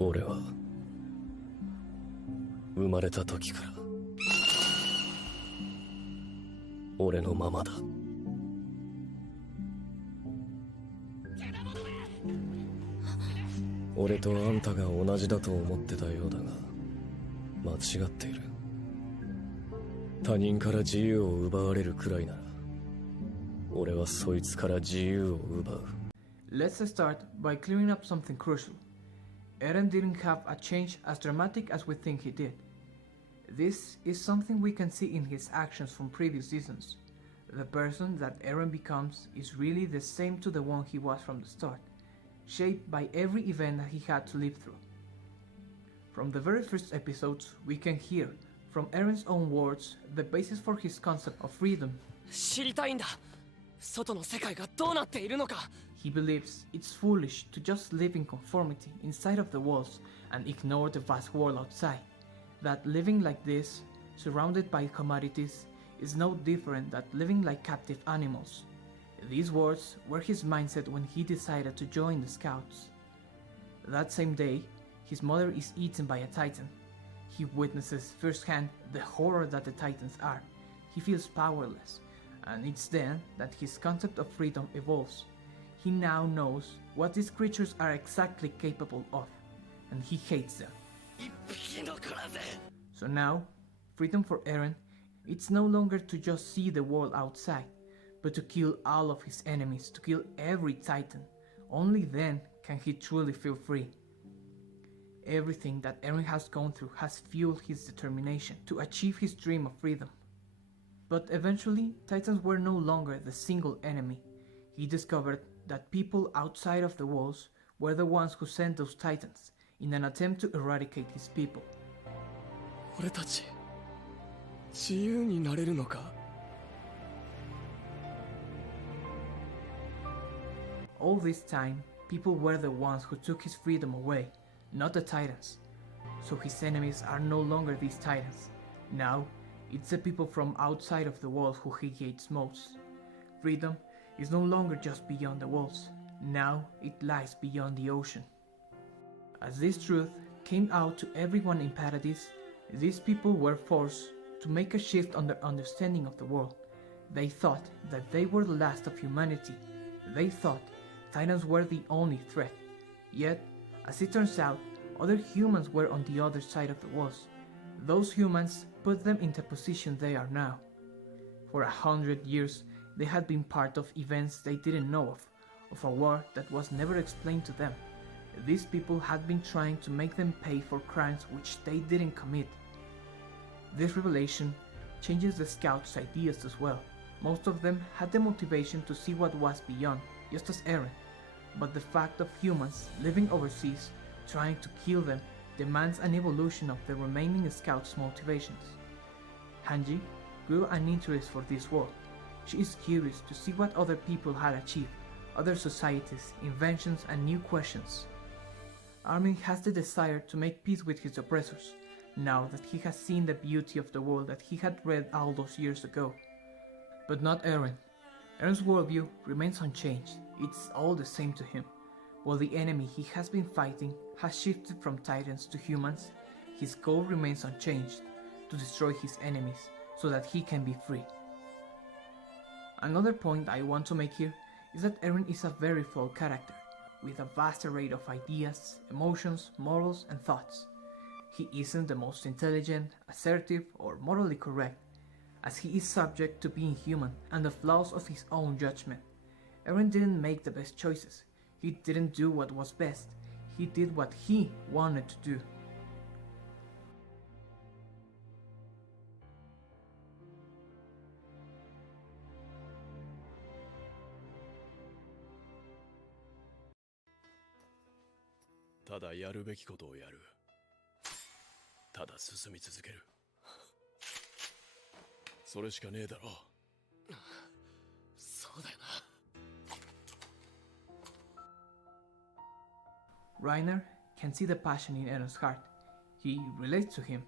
俺は生まれた時から俺のままだ。俺とあんたが同じだと思ってたようだが間違っている。他人から自由を奪われるくらいなら俺はそいつから自由を奪う。 Let's start by clearing up something crucial. Eren didn't have a change as dramatic as we think he did. This is something we can see in his actions from previous seasons. The person that Eren becomes is really the same to the one he was from the start, shaped by every event that he had to live through. From the very first episodes, we can hear, from Eren's own words, the basis for his concept of freedom. 知りたいんだ。外の世界がどうなっているのか。 He believes it's foolish to just live in conformity inside of the walls and ignore the vast world outside. That living like this, surrounded by commodities, is no different than living like captive animals. These words were his mindset when he decided to join the Scouts. That same day, his mother is eaten by a Titan. He witnesses firsthand the horror that the Titans are. He feels powerless, and it's then that his concept of freedom evolves. He now knows what these creatures are exactly capable of, and he hates them. So now, freedom for Eren, it's no longer to just see the world outside, but to kill all of his enemies, to kill every Titan. Only then can he truly feel free. Everything that Eren has gone through has fueled his determination to achieve his dream of freedom. But eventually, Titans were no longer the single enemy. He discovered that people outside of the walls were the ones who sent those Titans in an attempt to eradicate his people. 俺たち自由になれるのか。 All this time, people were the ones who took his freedom away, not the Titans. So his enemies are no longer these Titans. Now, it's the people from outside of the walls who he hates most. Freedom is no longer just beyond the walls. Now it lies beyond the ocean. As this truth came out to everyone in Paradise, these people were forced to make a shift on their understanding of the world. They thought that they were the last of humanity. They thought Titans were the only threat. Yet, as it turns out, other humans were on the other side of the walls. Those humans put them in the position they are now. For 100 years, they had been part of events they didn't know of a war that was never explained to them. These people had been trying to make them pay for crimes which they didn't commit. This revelation changes the Scouts' ideas as well. Most of them had the motivation to see what was beyond, just as Eren, but the fact of humans living overseas trying to kill them demands an evolution of the remaining Scouts' motivations. Hanji grew an interest for this world. She is curious to see what other people had achieved, other societies, inventions, and new questions. Armin has the desire to make peace with his oppressors, now that he has seen the beauty of the world that he had read all those years ago. But not Eren. Eren's worldview remains unchanged. It's all the same to him. While the enemy he has been fighting has shifted from Titans to humans, his goal remains unchanged, to destroy his enemies so that he can be free. Another point I want to make here is that Eren is a very flawed character, with a vast array of ideas, emotions, morals, and thoughts. He isn't the most intelligent, assertive, or morally correct, as he is subject to being human and the flaws of his own judgment. Eren didn't make the best choices. He didn't do what was best. He did what he wanted to do. Taだやるべきことをやる。ただ進み続ける。それしかねえだろ。そうだよな。Reiner can see the passion in Eren's heart. He relates to him.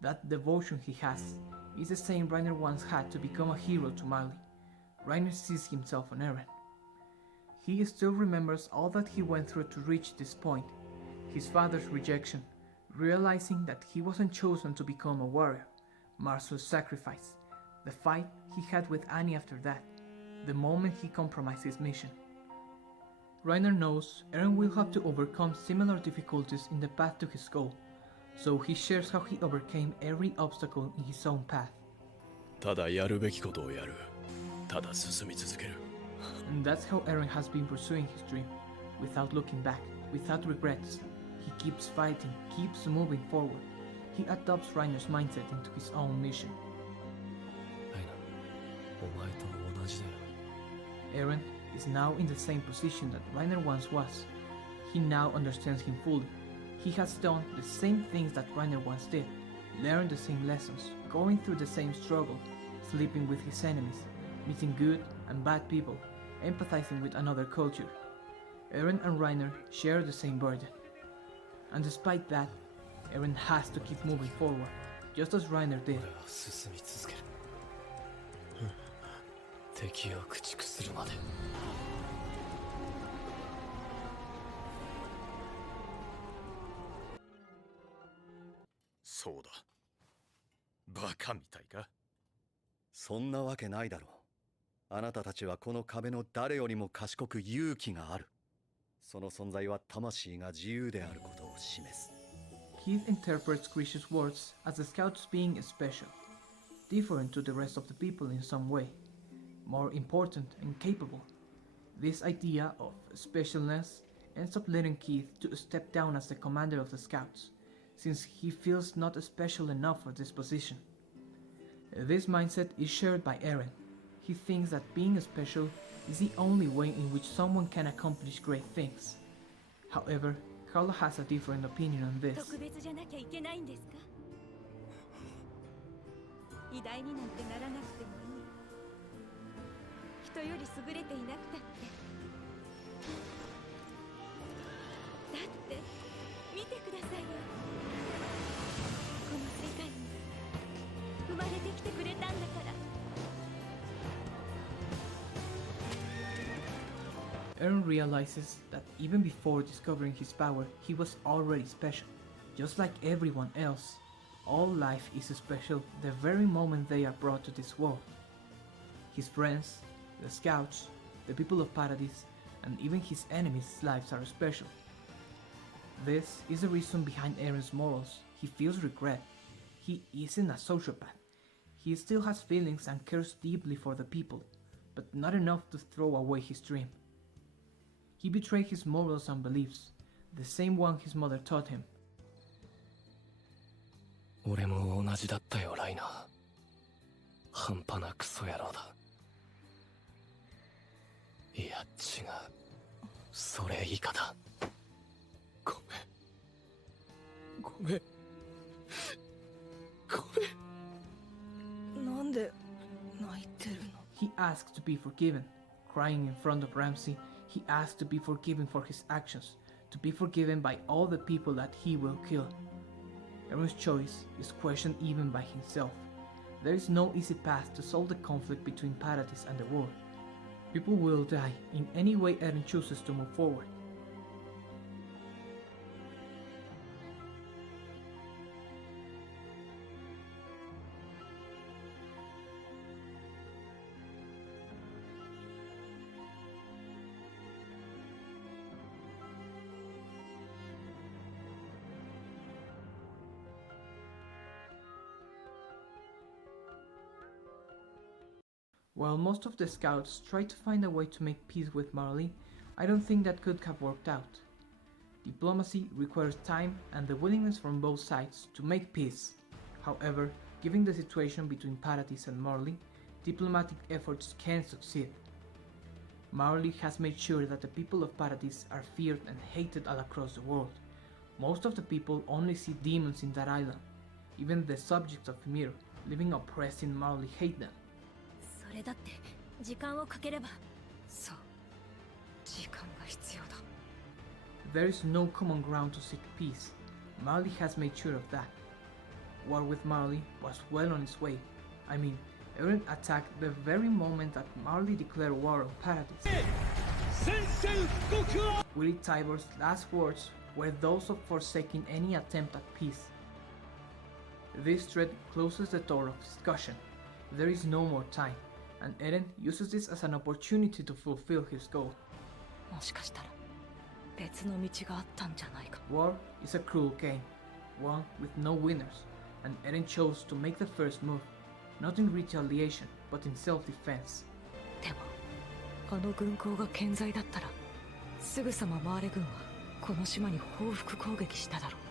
That devotion he has is the same Reiner once had to become a hero to Marley. Reiner sees himself on Eren. He still remembers all that he went through to reach this point. his father's rejection, realizing that he wasn't chosen to become a warrior, Marcel's sacrifice, the fight he had with Annie after that, the moment he compromised his mission. Reiner knows Eren will have to overcome similar difficulties in the path to his goal, so he shares how he overcame every obstacle in his own path. ただやるべきことをやる。ただ進み続ける。And that's how Eren has been pursuing his dream, without looking back, without regrets. He keeps fighting, keeps moving forward. He adopts Reiner's mindset into his own mission. ライナ、お前と同じだよ。 Eren is now in the same position that Reiner once was. He now understands him fully. He has done the same things that Reiner once did, learned the same lessons, going through the same struggle, sleeping with his enemies, meeting good and bad people, empathizing with another culture. Eren and Reiner share the same burden. And despite that, Eren has to keep moving forward, just as Reiner did. 俺は進み続ける。敵を駆逐するまで。そうだ。バカみたいか？そんなわけないだろう。あなたたちはこの壁の誰よりも賢く勇気がある。その存在は魂が自由であることを示す。Keith interprets Grisha's words as the scouts being special, different to the rest of the people in some way, more important and capable. This idea of specialness ends up leading Keith to step down as the commander of the scouts, since he feels not special enough for this position. This mindset is shared by Eren. He thinks that being special is the only way in which someone can accomplish great things. However, Carla has a different opinion on this. 特別じゃなきゃいけないんですか？偉大になんてならなくてもいい。人より優れていなくたって。だって見てくださいよ。この世界に生まれてきてくれたんだから。Eren realizes that even before discovering his power, he was already special. Just like everyone else, all life is special the very moment they are brought to this world. His friends, the scouts, the people of Paradise, and even his enemies' lives are special. This is the reason behind Eren's morals. He feels regret. He isn't a sociopath. He still has feelings and cares deeply for the people, but not enough to throw away his dream. He betrayed his morals and beliefs, the same one his mother taught him. 俺も同じだったよ、ライナー。半端なクソ野郎だ。いや、違う。それ以下だ。ごめん。ごめん。ごめん。なんで泣いてるの？ He asked to be forgiven. Crying in front of Ramsey, he asked to be forgiven for his actions, to be forgiven by all the people that he will kill. Eren's choice is questioned even by himself. There is no easy path to solve the conflict between Paradise and the world. People will die in any way Eren chooses to move forward. While most of the scouts try to find a way to make peace with Marley, I don't think that could have worked out. Diplomacy requires time and the willingness from both sides to make peace. However, given the situation between Paradise and Marley, diplomatic efforts can succeed. Marley has made sure that the people of Paradise are feared and hated all across the world. Most of the people only see demons in that island. Even the subjects of Ymir, living oppressed in Marley, hate them. それだって時間をかければ。そう、時間が必要だ。There is no common ground to seek peace. Marley has made sure of that. War with Marley was well on its way. I mean, Eren attacked the very moment that Marley declared war on Paradise. Willie Tyber's last words were those of forsaking any attempt at peace. This threat closes the door of discussion. There is no more time, and Eren uses this as an opportunity to fulfill his goal. もしかしたら別の道があったんじゃないか。 War is a cruel game, one with no winners, and Eren chose to make the first move, not in retaliation, but in self-defense. でもあの軍港が健在だったらすぐさまマーレ軍はこの島に報復攻撃しただろう。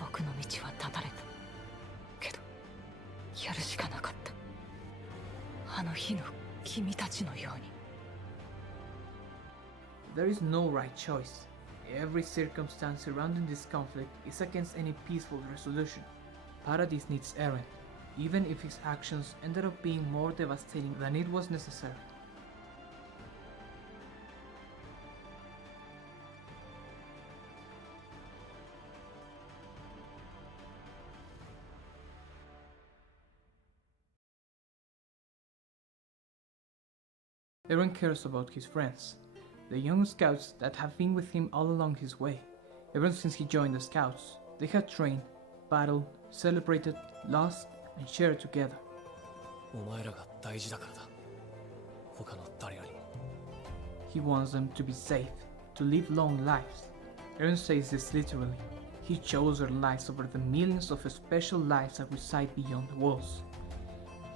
僕の道は断たれたけどやるしかなかった。あの日の君たちのように。 There is no right choice. Every circumstance surrounding this conflict is against any peaceful resolution. Paradis needs Eren, even if his actions ended up being more devastating than it was necessary. Eren cares about his friends, the young scouts that have been with him all along his way. Ever since he joined the scouts, they had trained, battled, celebrated, lost, and shared together. お前らが大事だからだ。他の誰よりも。 He wants them to be safe, to live long lives. Eren says this literally. He chose their lives over the millions of special lives that reside beyond the walls.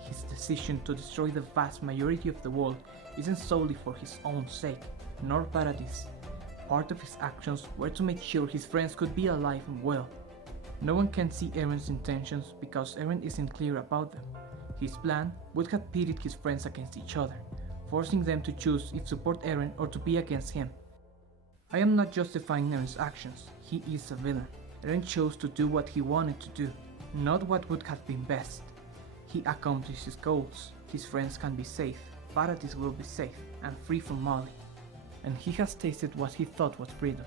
His decision to destroy the vast majority of the world isn't solely for his own sake, nor Paradis. Part of his actions were to make sure his friends could be alive and well. No one can see Eren's intentions because Eren isn't clear about them. His plan would have pitted his friends against each other, forcing them to choose if support Eren or to be against him. I am not justifying Eren's actions, he is a villain. Eren chose to do what he wanted to do, not what would have been best. He accomplished his goals, his friends can be safe, Paradis will be safe and free from Molly, and he has tasted what he thought was freedom.